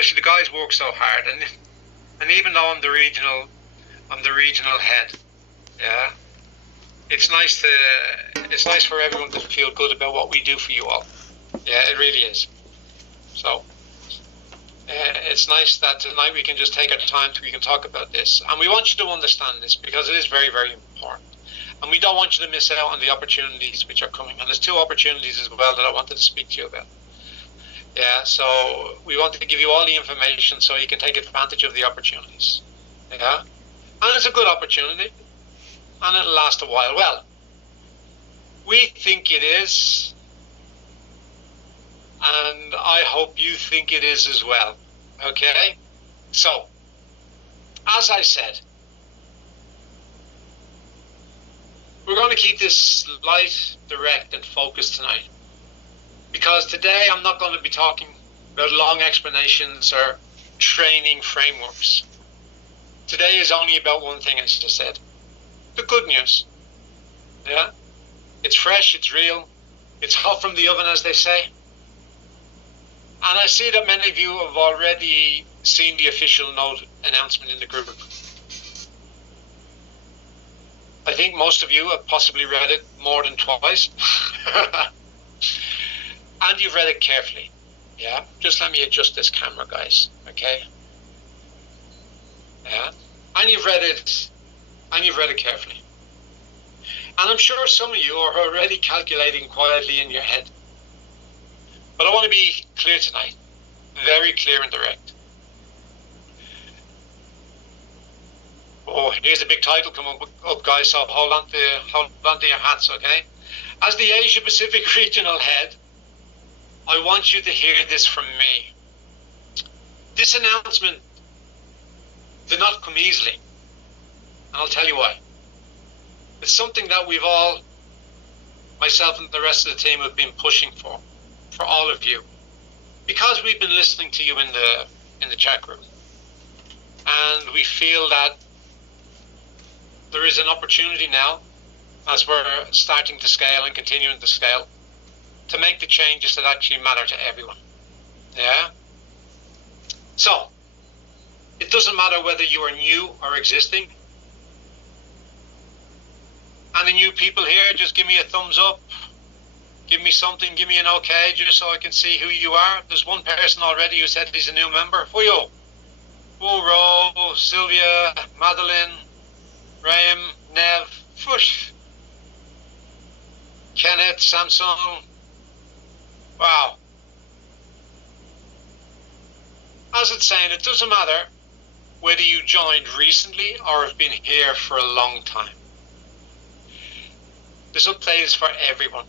especially the guys work so hard, and even though I'm the regional head, yeah, it's nice for everyone to feel good about what we do for you all. Yeah, it really is. So it's nice that tonight we can just take our time we can talk about this, and we want you to understand this because it is very, very important, and we don't want you to miss out on the opportunities which are coming. And there's 2 opportunities as well that I wanted to speak to you about. Yeah, so we wanted to give you all the information so you can take advantage of the opportunities. Yeah, and it's a good opportunity, and it'll last a while. Well, we think it is, and I hope you think it is as well. Okay, so as I said, we're going to keep this light, direct, and focused tonight, because today I'm not going to be talking about long explanations or training frameworks. Today is only about one thing, as I said, the good news. Yeah, it's fresh, it's real, it's hot from the oven, as they say. And I see that many of you have already seen the official note announcement in the group. I think most of you have possibly read it more than twice. And you've read it carefully. Yeah, just let me adjust this camera, guys. Okay. Yeah, and you've read it carefully. And I'm sure some of you are already calculating quietly in your head. But I want to be clear tonight, very clear and direct. Oh, here's a big title coming up, guys, so hold on to your hats, okay? As the Asia Pacific Regional Head, I want you to hear this from me. This announcement did not come easily, and I'll tell you why. It's something that we've all, myself and the rest of the team, have been pushing for all of you, because we've been listening to you in the chat group, and we feel that there is an opportunity now, as we're starting to scale and continuing to scale, to make the changes that actually matter to everyone. Yeah. So it doesn't matter whether you are new or existing. And the new people here, just give me a thumbs up. Give me something, give me an okay, just so I can see who you are. There's one person already who said he's a new member. Who are you? Ro, Sylvia, Madeline, Graham, Nev, Fush, Kenneth, Samsung. Wow. As it's saying, it doesn't matter whether you joined recently or have been here for a long time. This update is for everyone.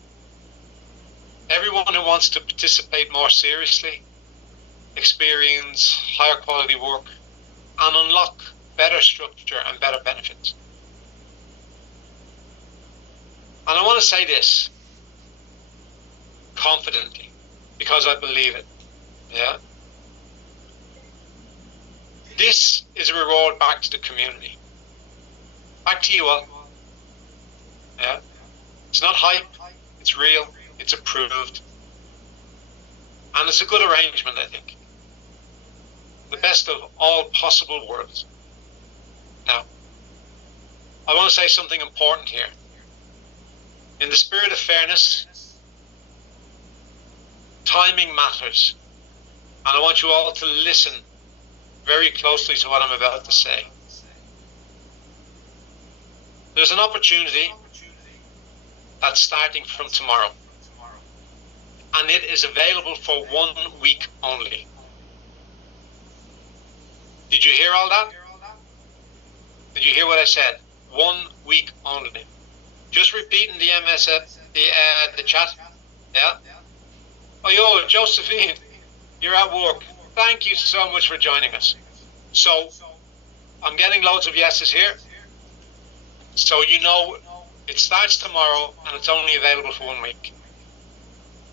Everyone who wants to participate more seriously, experience higher quality work, and unlock better structure and better benefits. And I want to say this confidently, because I believe it. Yeah. This is a reward back to the community. Back to you all. Yeah. It's not hype, it's real, it's approved. And it's a good arrangement, I think. The best of all possible worlds. Now, I want to say something important here. In the spirit of fairness, timing matters. And I want you all to listen very closely to what I'm about to say. There's an opportunity that's starting from tomorrow. And it is available for 1 week only. Did you hear all that? Did you hear what I said? 1 week only. Just repeating the the chat. Yeah? Oh, yo, Josephine, you're at work. Thank you so much for joining us. So, I'm getting loads of yeses here. So you know it starts tomorrow and it's only available for 1 week.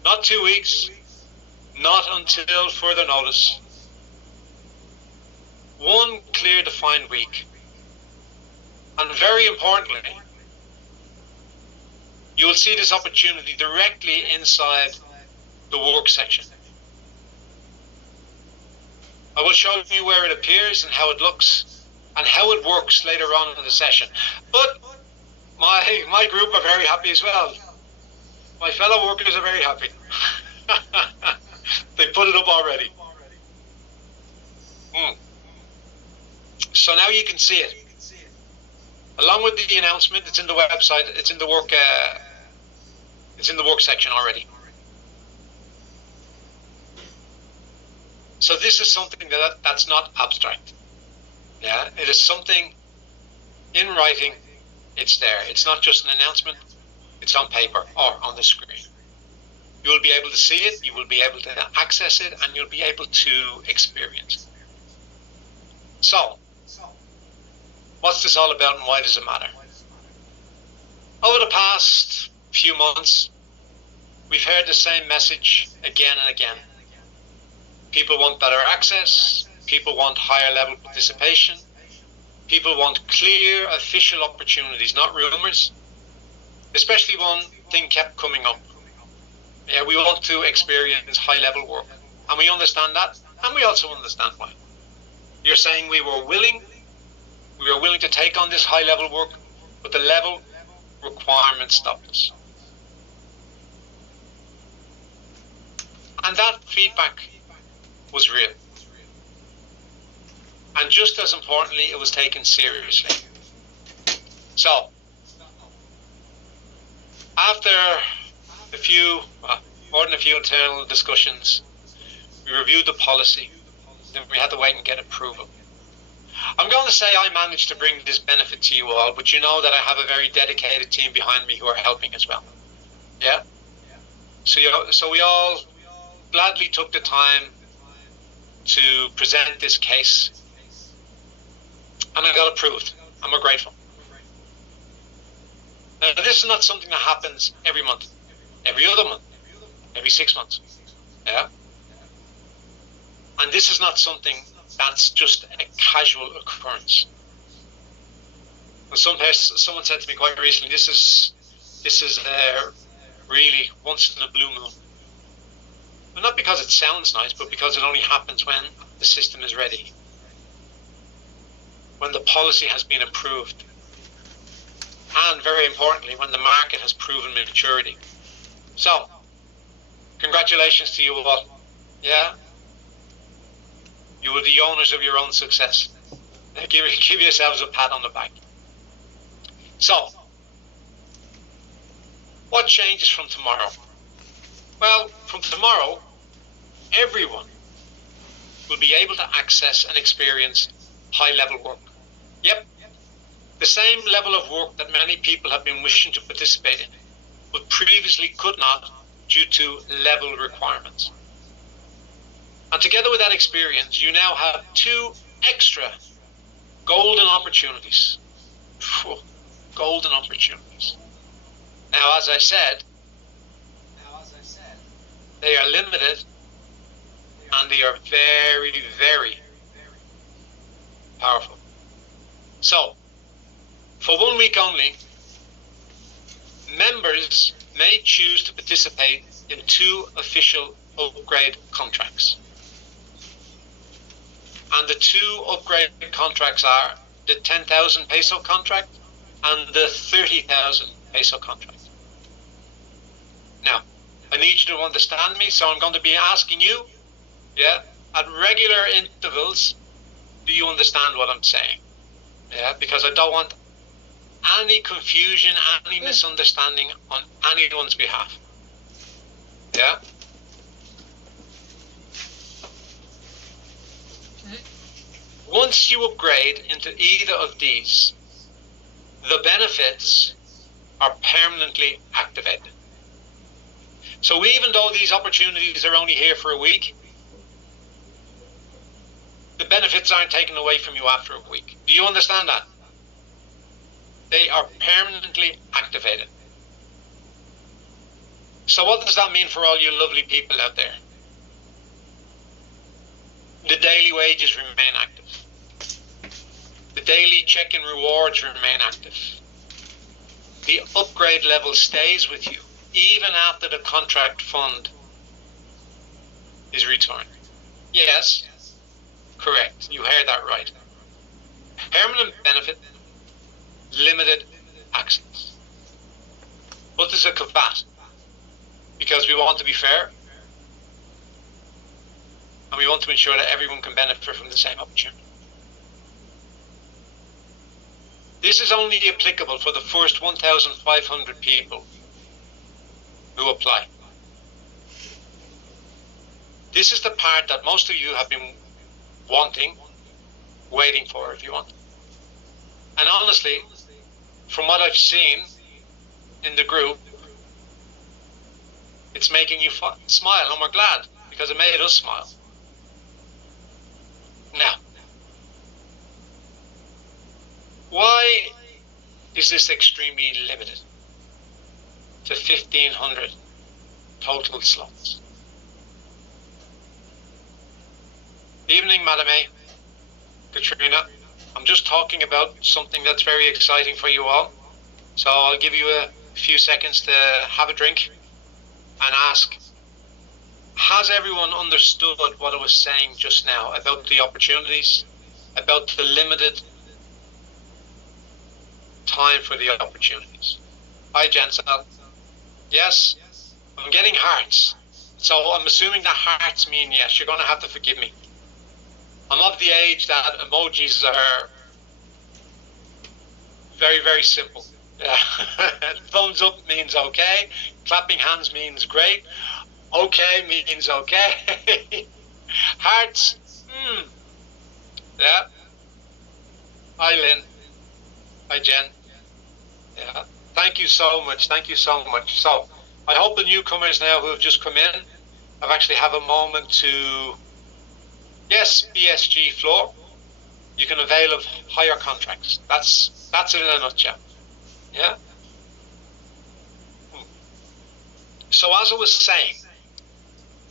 Not 2 weeks, not until further notice. 1 clear defined week. And very importantly, you will see this opportunity directly inside the work section. I will show you where it appears and how it looks and how it works later on in the session. But my group are very happy as well. My fellow workers are very happy. They put it up already. So now you can see it. Along with the announcement, it's in the website. It's in the work. It's in the work section already. So this is something that's not abstract. Yeah, it is something in writing. It's there. It's not just an announcement. It's on paper or on the screen. You will be able to see it. You will be able to access it, and you'll be able to experience it. So, what's this all about, and why does it matter? Over the past few months, we've heard the same message again and again. People want better access. People want higher level participation. People want clear, official opportunities, not rumors. Especially one thing kept coming up. Yeah, we want to experience high level work. And we understand that, and we also understand why. You're saying we were willing to take on this high level work, but the level requirement stopped us. And that feedback was real. And just as importantly, it was taken seriously. So, after more than a few internal discussions, we reviewed the policy, then we had to wait and get approval. I'm going to say I managed to bring this benefit to you all, but you know that I have a very dedicated team behind me who are helping as well. Yeah? So we all gladly took the time to present this case, and I got approved, and we're grateful. Now, this is not something that happens every month, every other month, every 6 months. Yeah? And this is not something that's just a casual occurrence. And someone said to me quite recently, this is really once in a blue moon. And not because it sounds nice, but because it only happens when the system is ready, when the policy has been approved, and very importantly, when the market has proven maturity. So, congratulations to you all. Yeah? You are the owners of your own success. Give yourselves a pat on the back. So, what changes from tomorrow? Well, from tomorrow, everyone will be able to access and experience high-level work. Yep, the same level of work that many people have been wishing to participate in, but previously could not due to level requirements. And together with that experience, you now have 2 extra golden opportunities. Golden opportunities. Now, as I said, they are limited, and they are very, very powerful. So, for 1 week only, members may choose to participate in 2 official upgrade contracts. And the 2 upgrade contracts are the 10,000 peso contract and the 30,000 peso contract. Now, I need you to understand me, so I'm going to be asking you, at regular intervals, do you understand what I'm saying? Yeah, because I don't want any confusion, any misunderstanding on anyone's behalf. Yeah? Once you upgrade into either of these, the benefits are permanently activated. So even though these opportunities are only here for a week, the benefits aren't taken away from you after a week. Do you understand that? They are permanently activated. So what does that mean for all you lovely people out there? The daily wages remain active. The daily check-in rewards remain active. The upgrade level stays with you even after the contract fund is returned. Yes, Correct. You heard that right. Permanent benefit, limited access. What does it combat? Because we want to be fair, and we want to ensure that everyone can benefit from the same opportunity. This is only applicable for the first 1,500 people who apply. This is the part that most of you have been wanting, waiting for, if you want. And honestly, from what I've seen in the group, it's making you smile, and we're glad, because it made us smile. Now, why is this extremely limited to 1,500 total slots? Evening, Madam A. Katrina. I'm just talking about something that's very exciting for you all. So I'll give you a few seconds to have a drink and ask, has everyone understood what I was saying just now about the opportunities, about the limited time for the opportunities? Hi, Jensel. Yes, I'm getting hearts. So I'm assuming that hearts mean yes. You're going to have to forgive me. I'm of the age that emojis are very, very simple. Yeah. Thumbs up means okay. Clapping hands means great. Okay means okay. Hearts. Yeah. Hi, Lynn. Hi, Jen. Yeah. Thank you so much. Thank you so much. So I hope the newcomers now who have just come in have actually have a moment to, yes, BSG floor. You can avail of higher contracts. That's it in a nutshell. Yeah. So as I was saying,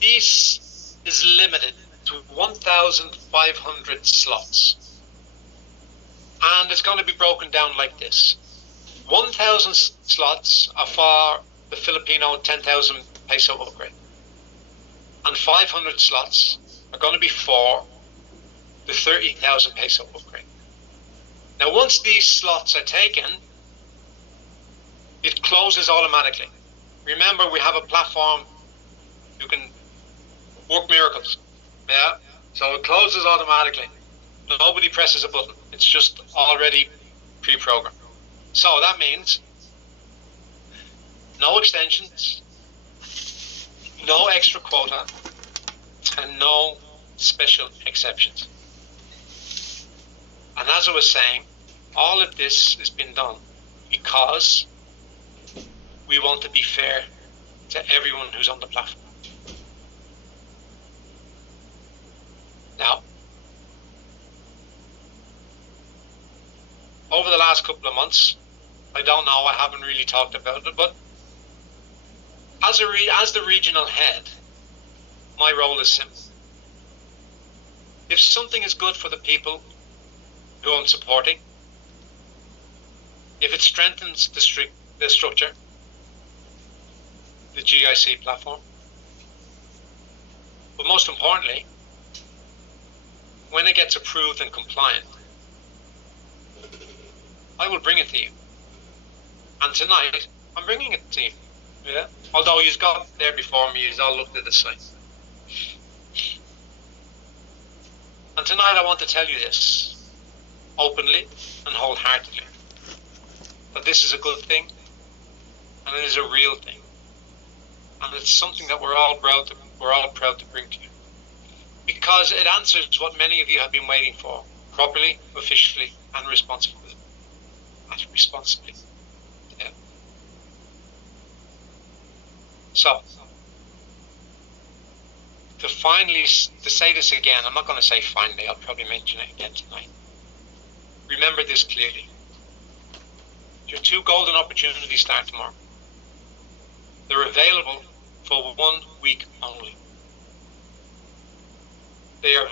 this is limited to 1,500 slots. And it's going to be broken down like this. 1,000 slots are for the Filipino 10,000 peso upgrade. And 500 slots are going to be for the 30,000 peso upgrade. Now, once these slots are taken, it closes automatically. Remember, we have a platform you can work miracles. Yeah, so it closes automatically. Nobody presses a button. It's just already pre-programmed. So that means no extensions, no extra quota, and no special exceptions. And as I was saying, all of this has been done because we want to be fair to everyone who's on the platform. Now, over the last couple of months, I don't know, I haven't really talked about it, but as the regional head, my role is simple. If something is good for the people who I'm supporting, if it strengthens the structure, the GIC platform, but most importantly, when it gets approved and compliant, I will bring it to you. And tonight, I'm bringing it to you. Yeah. Although you've got there before me, you've all looked at the site. And tonight I want to tell you this openly and wholeheartedly, that this is a good thing, and it is a real thing, and it's something that we're all proud to bring to you, because it answers what many of you have been waiting for, properly, officially, and responsibly. Yeah. So, to say this again, I'm not going to say finally, I'll probably mention it again tonight. Remember this clearly. Your 2 golden opportunities start tomorrow. They're available for 1 week only. They are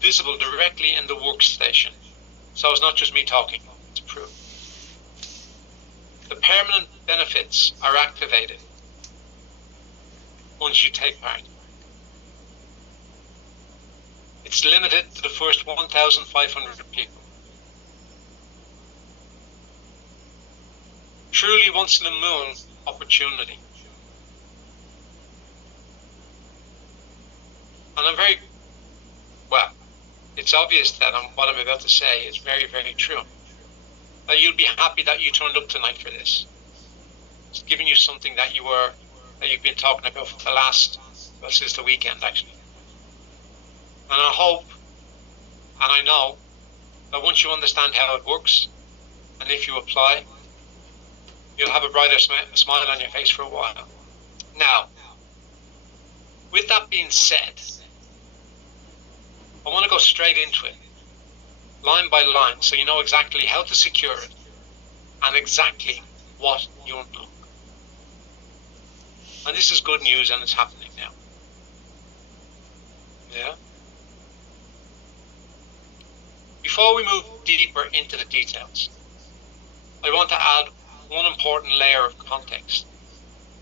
visible directly in the workstation. So it's not just me talking, it's approved. The permanent benefits are activated once you take part. It's limited to the first 1,500 people. Truly once in a moon opportunity. And I'm very, well, it's obvious that what I'm about to say is very, very true. That you'll be happy that you turned up tonight for this. It's giving you something that you've been talking about for the last, well, since the weekend actually. And I hope, and I know, that once you understand how it works, and if you apply, you'll have a brighter smile on your face for a while. Now, with that being said, I want to go straight into it, line by line, so you know exactly how to secure it and exactly what you unlock. And this is good news, and it's happening now. Yeah? Before we move deeper into the details, I want to add one important layer of context.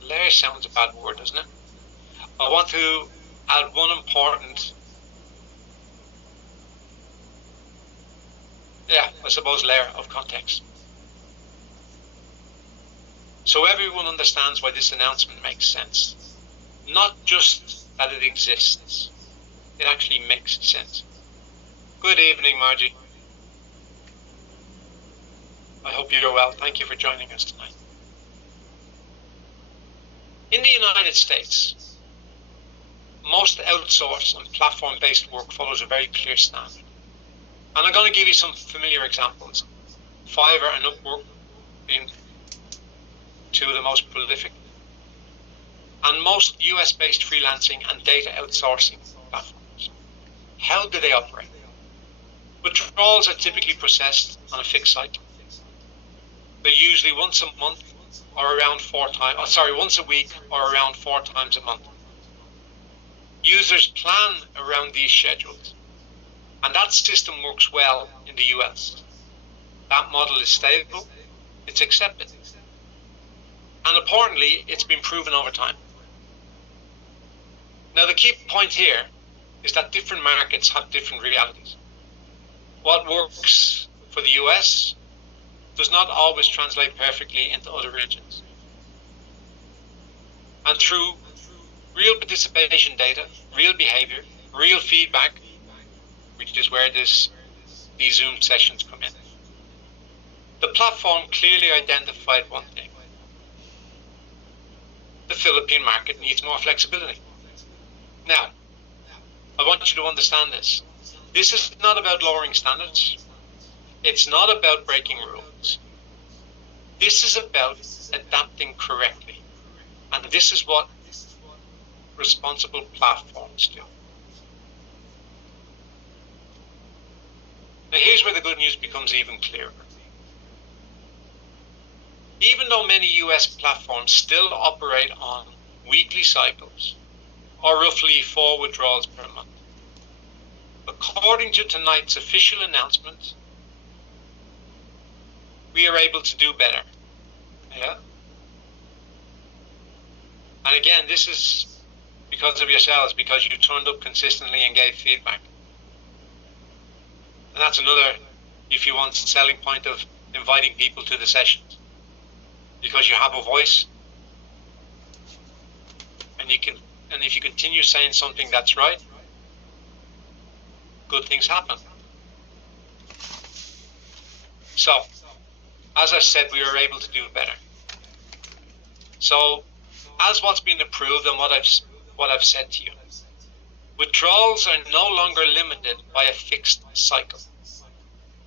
Layer sounds a bad word, doesn't it? I want to add one important, layer of context. So everyone understands why this announcement makes sense. Not just that it exists, it actually makes sense. Good evening, Margie. I hope you're well. Thank you for joining us tonight. In the United States, most outsourced and platform-based work follows a very clear standard. And I'm going to give you some familiar examples. Fiverr and Upwork being two of the most prolific. And most US-based freelancing and data outsourcing platforms. How do they operate? Withdrawals are typically processed on a fixed cycle. They're usually once a month or around once a week or around 4 times a month. Users plan around these schedules, and that system works well in the US. That model is stable, it's accepted, and importantly, it's been proven over time. Now, the key point here is that different markets have different realities. What works for the US does not always translate perfectly into other regions. And through real participation data, real behavior, real feedback, which is where these Zoom sessions come in, the platform clearly identified one thing. The Philippine market needs more flexibility. Now, I want you to understand this. This is not about lowering standards. It's not about breaking rules. This is about adapting correctly. And this is what responsible platforms do. Now here's where the good news becomes even clearer. Even though many US platforms still operate on weekly cycles, or roughly 4 withdrawals per month, according to tonight's official announcement, we are able to do better. Yeah? And again, this is because of yourselves, because you turned up consistently and gave feedback. And that's another, if you want, selling point of inviting people to the sessions. Because you have a voice, and if you continue saying something that's right, good things happen. So, as I said, we are able to do better. So, as what's been approved and what I've said to you, withdrawals are no longer limited by a fixed cycle.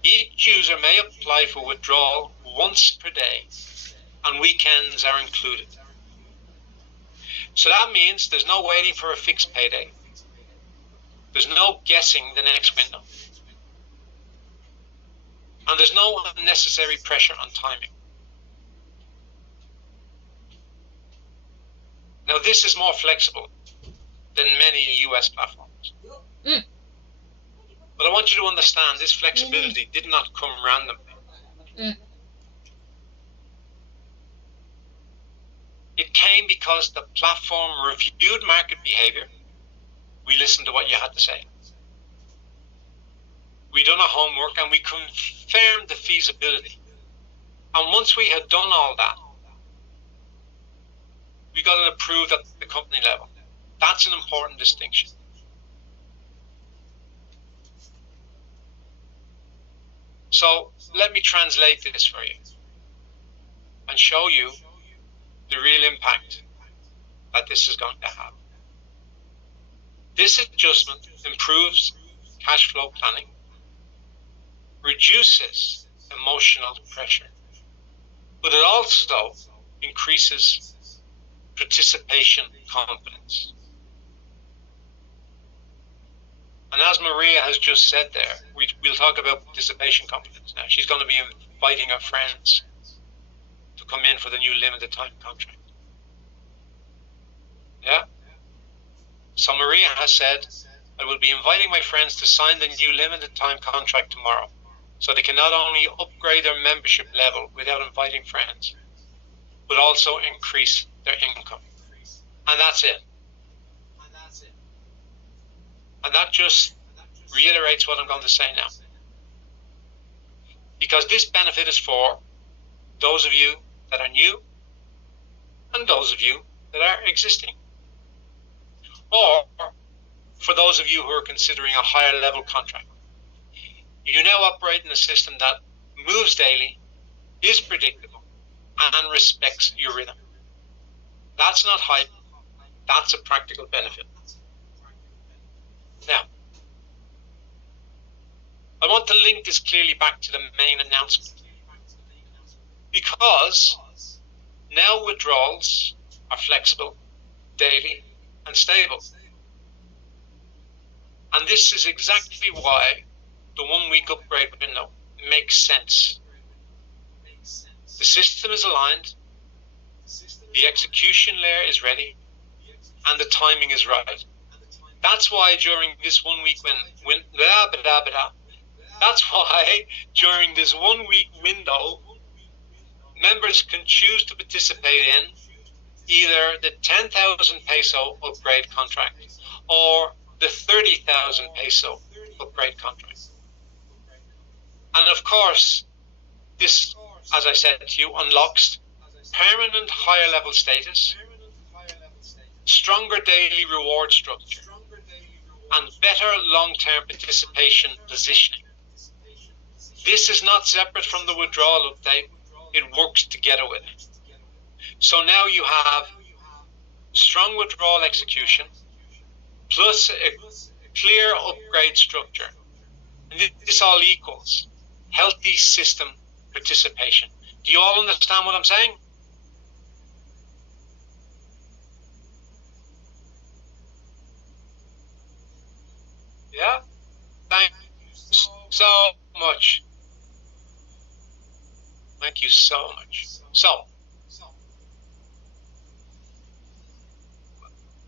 Each user may apply for withdrawal once per day, and weekends are included. So that means there's no waiting for a fixed payday. There's no guessing the next window. And there's no unnecessary pressure on timing. Now, this is more flexible than many US platforms. But I want you to understand this flexibility did not come randomly. It came because the platform reviewed market behavior. We listened to what you had to say. we done our homework and we confirmed the feasibility. And once we had done all that, we got it approved at the company level. That's an important distinction. So let me translate this for you and show you the real impact that this is going to have. This adjustment improves cash flow planning, reduces emotional pressure, but it also increases participation confidence. And as Maria has just said there, we'll talk about participation confidence now. She's going to be inviting her friends to come in for the new limited time contract. Yeah? So Maria has said, I will be inviting my friends to sign the new limited time contract tomorrow, so they can not only upgrade their membership level without inviting friends, but also increase their income. And that's it. And that just reiterates what I'm going to say now. Because this benefit is for those of you that are new and those of you that are existing. Or for those of you who are considering a higher level contract. You now operate in a system that moves daily, is predictable, and respects your rhythm. That's not hype, that's a practical benefit. Now, I want to link this clearly back to the main announcement, because now withdrawals are flexible, daily, and stable. And this is exactly why the 1 week upgrade window makes sense. The system is aligned, the execution layer is ready, and the timing is right. That's why during this 1 week during this 1 week window, members can choose to participate in either the 10,000 peso upgrade contract or the 30,000 peso upgrade contract. And of course, this, as I said to you, unlocks permanent higher level status, stronger daily reward structure, and better long-term participation positioning. This is not separate from the withdrawal update, it works together with it. So now you have strong withdrawal execution plus a clear upgrade structure. And this all equals healthy system participation. Do you all understand what I'm saying? Yeah? Thanks so much. Thank you so much. So,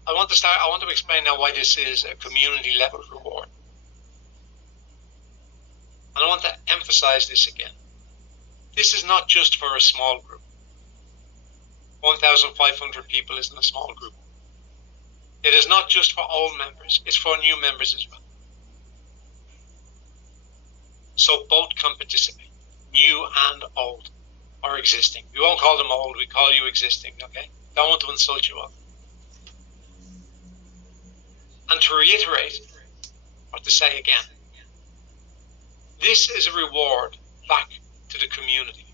I want to explain now why this is a community level reward. And I want to emphasize this again. This is not just for a small group. 1,500 people isn't a small group. It is not just for old members, it's for new members as well. So both can participate, new and old, or existing. We won't call them old, we call you existing, okay? Don't want to insult you all. And to reiterate, or to say again, this is a reward back to the community.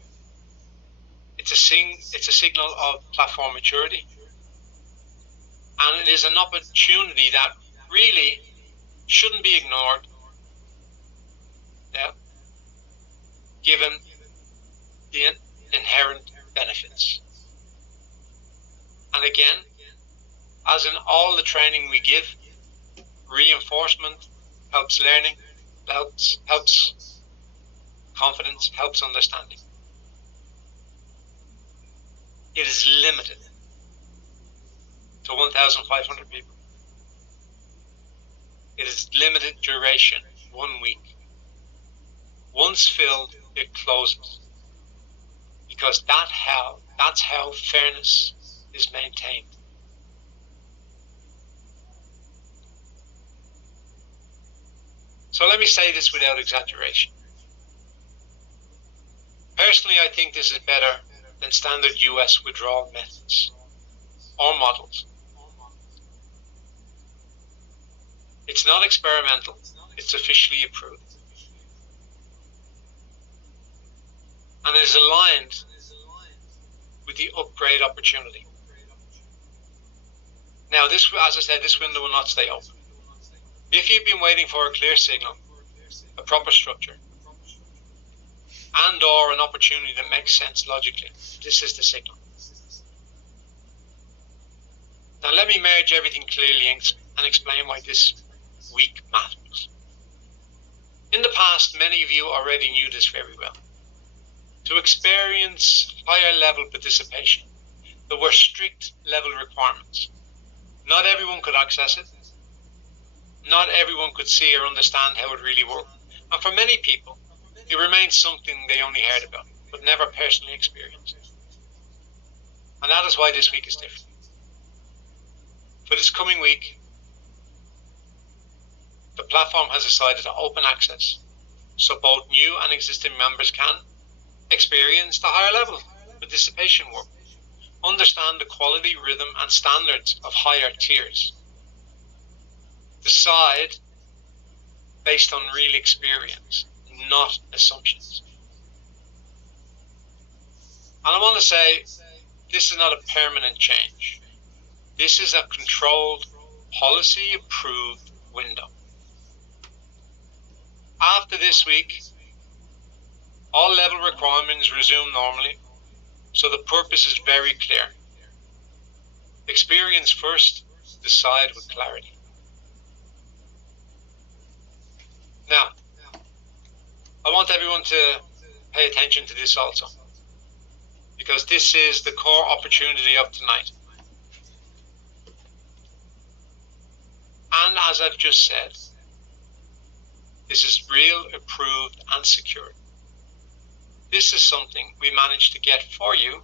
It's a signal of platform maturity, and it is an opportunity that really shouldn't be ignored, yeah, given the inherent benefits. And again, as in all the training we give, reinforcement helps learning, helps confidence, helps understanding. It is limited to 1,500 people. It is limited duration, 1 week. Once filled, it closes. Because that's how fairness is maintained. So So let me say this without exaggeration. Personally, I think this is better than standard US withdrawal methods or models. It's not experimental, it's officially approved. And is aligned with the upgrade opportunity. Now, this, as I said, this window will not stay open. If you've been waiting for a clear signal, a proper structure, and or an opportunity that makes sense logically, this is the signal. Now let me merge everything clearly and explain why this week matters. In the past, many of you already knew this very well. To experience higher level participation, there were strict level requirements. Not everyone could access it. Not everyone could see or understand how it really worked. And for many people, it remains something they only heard about, but never personally experienced. And that is why this week is different. For this coming week, the platform has decided to open access, so both new and existing members can experience the higher level participation work, understand the quality, rhythm, and standards of higher tiers, decide based on real experience, not assumptions. And I want to say, this is not a permanent change. This is a controlled, policy-approved window. After this week, all level requirements resume normally, so the purpose is very clear. Experience first, decide with clarity. Now, I want everyone to pay attention to this also, because this is the core opportunity of tonight. And as I've just said, this is real, approved, and secured. This is something we managed to get for you,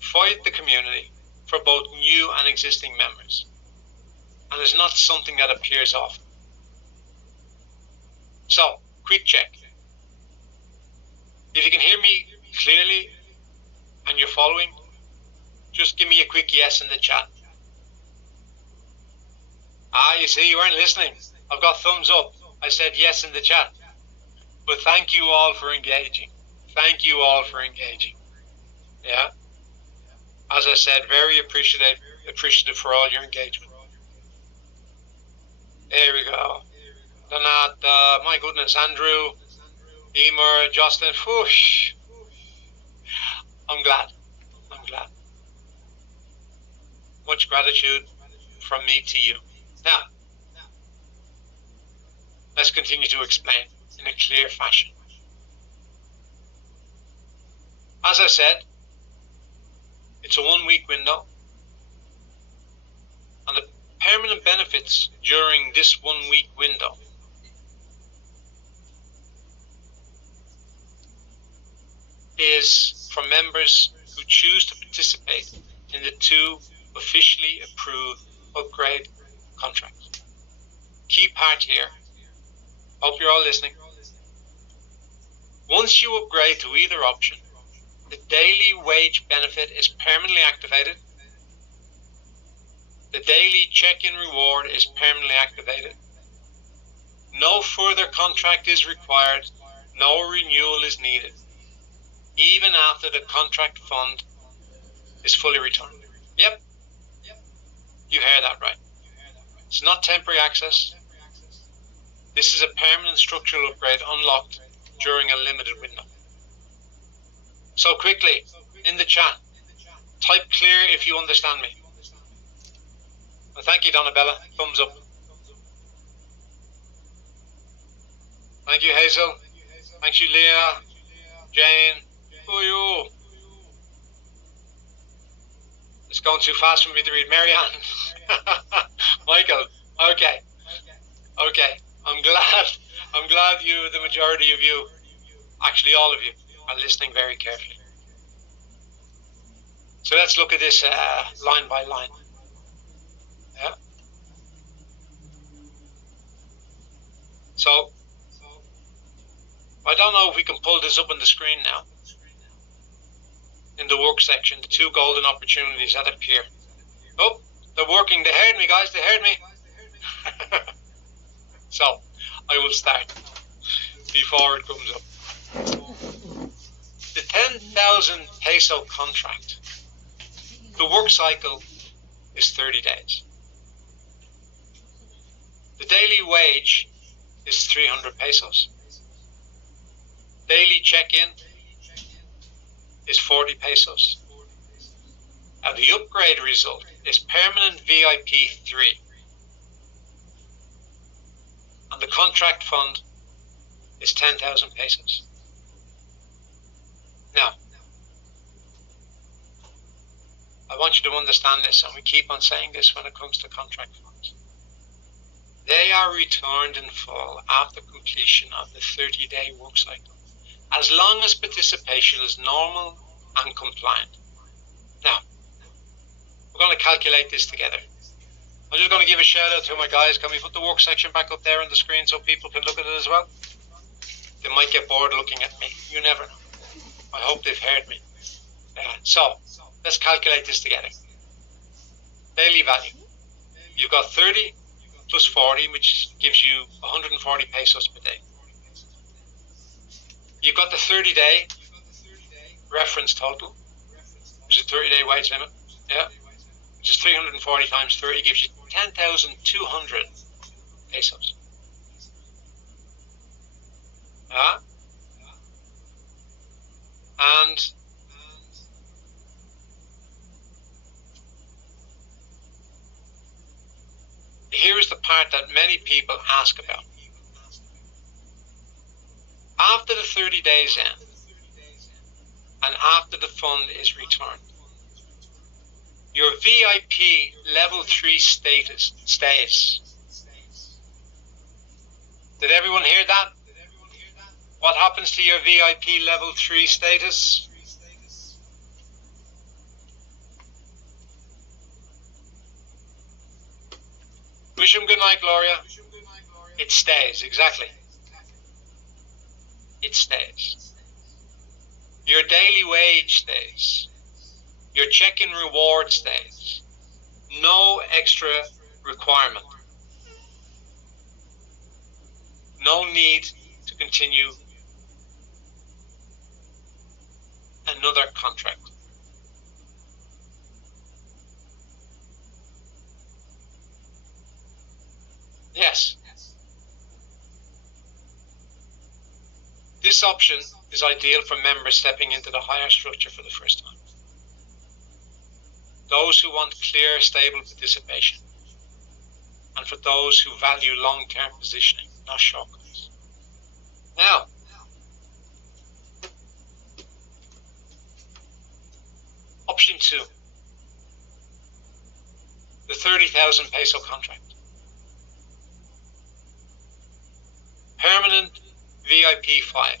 for the community, for both new and existing members. And it's not something that appears often. So, quick check. If you can hear me clearly and you're following, just give me a quick yes in the chat. You see, you weren't listening. I've got thumbs up. I said yes in the chat. But thank you all for engaging. Thank you all for engaging. Yeah. As I said, very appreciative for all your engagement. There we go. Donat, my goodness, Andrew, Emer, Jocelyn, whoosh. I'm glad. Much gratitude from me to you. Now, let's continue to explain in a clear fashion. As I said, it's a 1 week window, and the permanent benefits during this 1 week window is for members who choose to participate in the 2 officially approved upgrade contracts. Key part here, hope you're all listening. Once you upgrade to either option, the daily wage benefit is permanently activated. The daily check-in reward is permanently activated. No further contract is required. No renewal is needed, even after the contract fund is fully returned. Yep, you heard that right. It's not temporary access. This is a permanent structural upgrade unlocked during a limited window. So quickly, in the chat, type clear if you understand me. Well, thank you, Donabella. Thumbs up. Thank you, Hazel. Thank you, Leah, Jane. Who are you? It's going too fast for me to read. Marianne. Michael. Okay. I'm glad you, the majority of you, actually all of you, are listening very carefully. So let's look at this line by line. Yeah. So I don't know if we can pull this up on the screen now. In the work section, the two golden opportunities that appear. Oh, they're working. They heard me, guys. They heard me. So I will start before it comes up. The 10,000 peso contract. The work cycle is 30 days. The daily wage is 300 pesos. Daily check-in is 40 pesos. And the upgrade result is permanent VIP 3. And the contract fund is 10,000 pesos. Now, I want you to understand this, and we keep on saying this when it comes to contract funds. They are returned in full after completion of the 30-day work cycle, as long as participation is normal and compliant. Now, we're going to calculate this together. I'm just going to give a shout out to my guys. Can we put the work section back up there on the screen so people can look at it as well? They might get bored looking at me. You never know. I hope they've heard me. So, let's calculate this together. Daily value. You've got 30 plus 40, which gives you 140 pesos per day. You've got the 30-day reference total, which is a 30-day wage limit. Yeah. Which is 340 times 30 gives you 10,200 pesos. And here is the part that many people ask about. After the 30 days end, and after the fund is returned, your VIP level 3 status stays. Did everyone hear that? What happens to your VIP level 3 status? Wish him good night, Gloria. It stays, exactly. It stays. Your daily wage stays. Your check-in reward stays. No extra requirement. No need to continue another contract. Yes. This option is ideal for members stepping into the higher structure for the first time. Those who want clear, stable participation, and for those who value long-term positioning, not shortcuts. Now, option 2, the 30,000 peso contract. Permanent VIP 5.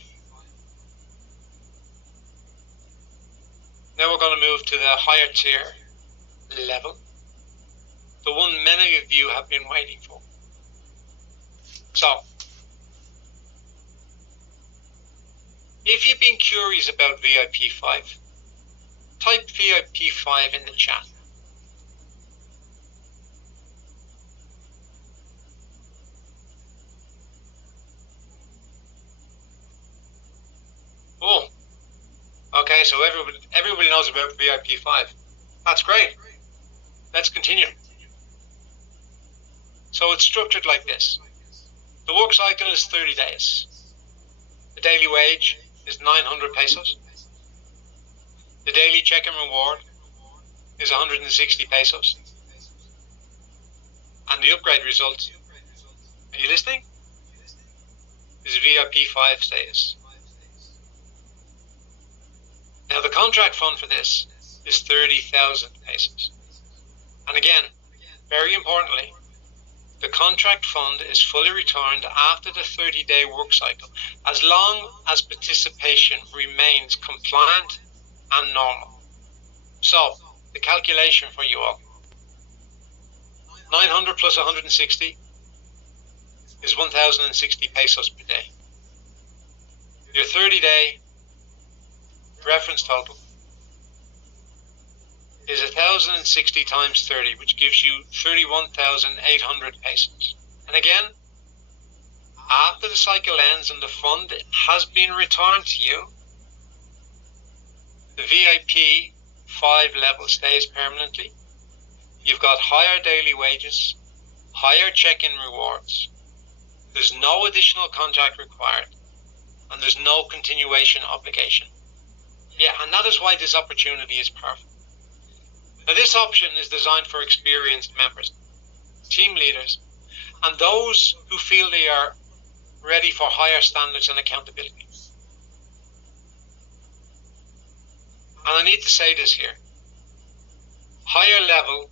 Now we're going to move to the higher tier level, the one many of you have been waiting for. So, if you've been curious about VIP 5, type VIP 5 in the chat. Oh, okay, so everybody knows about VIP 5. That's great. Let's continue. So it's structured like this. The work cycle is 30 days. The daily wage is 900 pesos. The daily check-in reward is 160 pesos. And the upgrade result, are you listening? Is VIP 5 status. Now the contract fund for this is 30,000 pesos. And again, very importantly, the contract fund is fully returned after the 30-day work cycle, as long as participation remains compliant and normal. So, the calculation for you all. 900 plus 160 is 1,060 pesos per day. Your 30-day reference total is 1,060 times 30, which gives you 31,800 pesos. And again, after the cycle ends and the fund has been returned to you, the VIP 5 level stays permanently. You've got higher daily wages, higher check-in rewards. There's no additional contract required, and there's no continuation obligation. Yeah, and that is why this opportunity is perfect. Now, this option is designed for experienced members, team leaders, and those who feel they are ready for higher standards and accountability. And I need to say this here. Higher level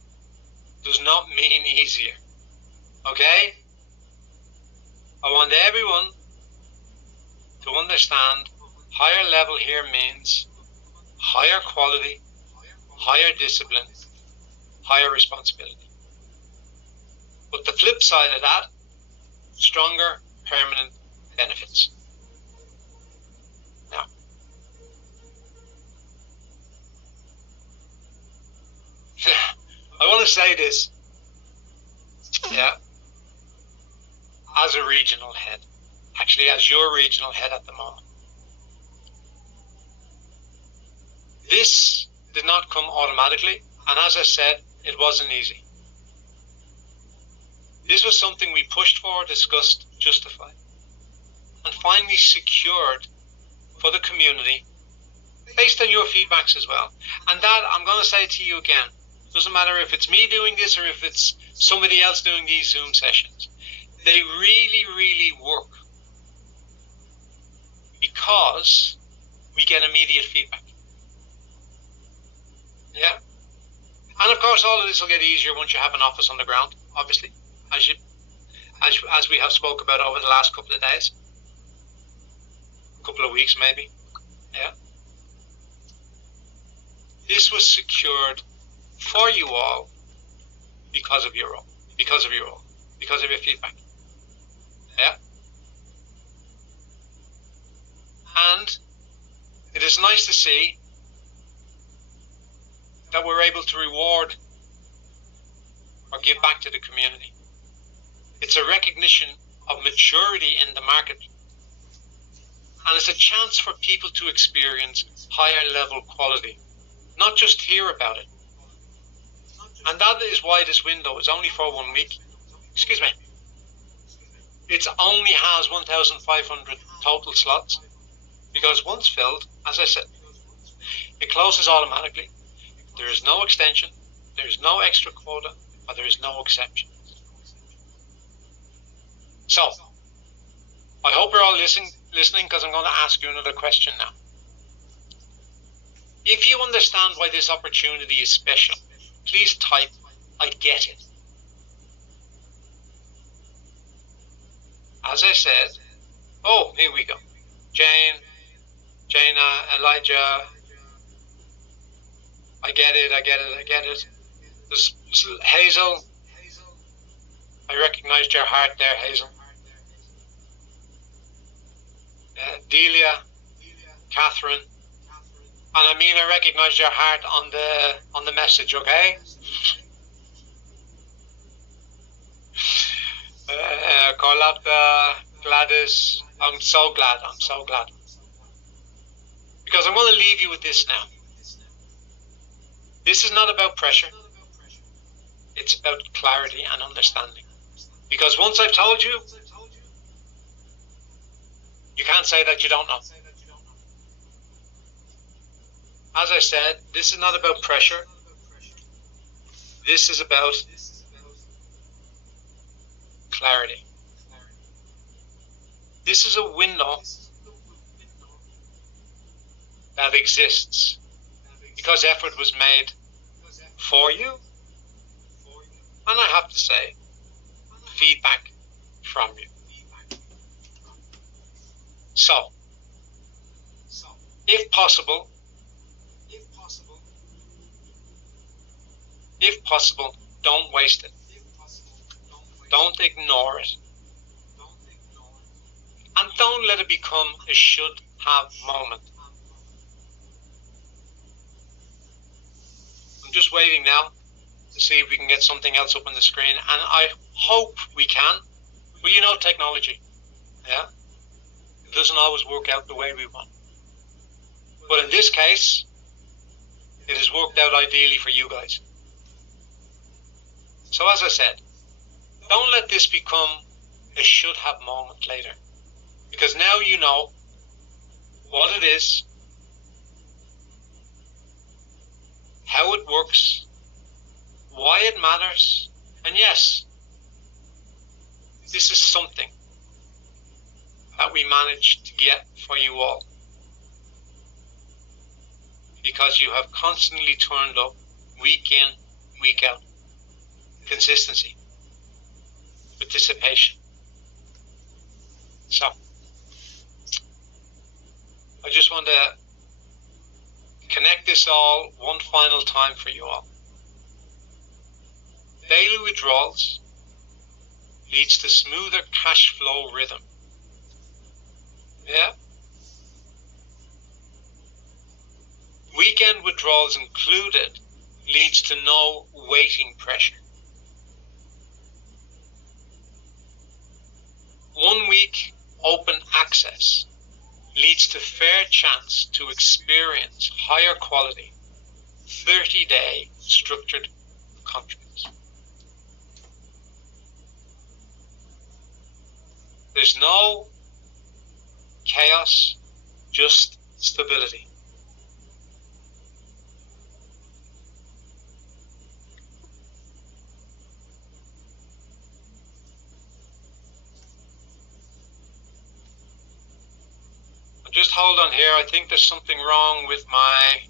does not mean easier. Okay? I want everyone to understand higher level here means higher quality, higher discipline, higher responsibility. But the flip side of that, stronger permanent benefits. Now, I want to say this, as a regional head, actually as your regional head at the moment. This did not come automatically, and as I said, it wasn't easy. This was something we pushed for, discussed, justified, and finally secured for the community based on your feedbacks as well. And that, I'm going to say to you again, doesn't matter if it's me doing this or if it's somebody else doing these Zoom sessions. They really, really work because we get immediate feedback. Yeah. And of course, all of this will get easier once you have an office on the ground, obviously, as we have spoke about over the last couple of days, couple of weeks maybe. Yeah. This was secured for you all because of your role, because of your feedback. Yeah. And it is nice to see that we're able to reward or give back to the community. It's a recognition of maturity in the market. And it's a chance for people to experience higher level quality, not just hear about it. And that is why this window is only for 1 week. Excuse me. It only has 1,500 total slots, because once filled, as I said, it closes automatically. There is no extension, there is no extra quota, or there is no exception. So, I hope you're all listening, because I'm going to ask you another question now. If you understand why this opportunity is special, please type, I get it. As I said, oh, here we go. Jane, Elijah, I get it. There's Hazel, I recognized your heart there, Hazel. Delia, Catherine, and I mean I recognized your heart on the message, okay? Carlotta, Gladys, I'm so glad. Because I'm going to leave you with this now. This is not about pressure. It's about clarity and understanding. Because once I've told you, you can't say that you don't know. As I said, this is not about pressure. This is about clarity. This is a window that exists because effort was made for you, and I have to say, feedback from you. So, if possible, don't waste it. Don't ignore it. And don't let it become a should-have moment. I'm just waiting now to see if we can get something else up on the screen, and I hope we can. Well, you know technology, yeah? It doesn't always work out the way we want. But in this case, it has worked out ideally for you guys. So as I said, don't let this become a should-have moment later. Because now you know what it is, how it works, why it matters, and yes, this is something that we managed to get for you all. Because you have constantly turned up week in, week out. Consistency, participation. So, I just want to connect this all one final time for you all. Daily withdrawals leads to smoother cash flow rhythm. Yeah? Weekend withdrawals included leads to no waiting pressure. 1 week open access leads to fair chance to experience higher quality 30-day structured contracts. There's no chaos, just stability. Just hold on here. I think there's something wrong with my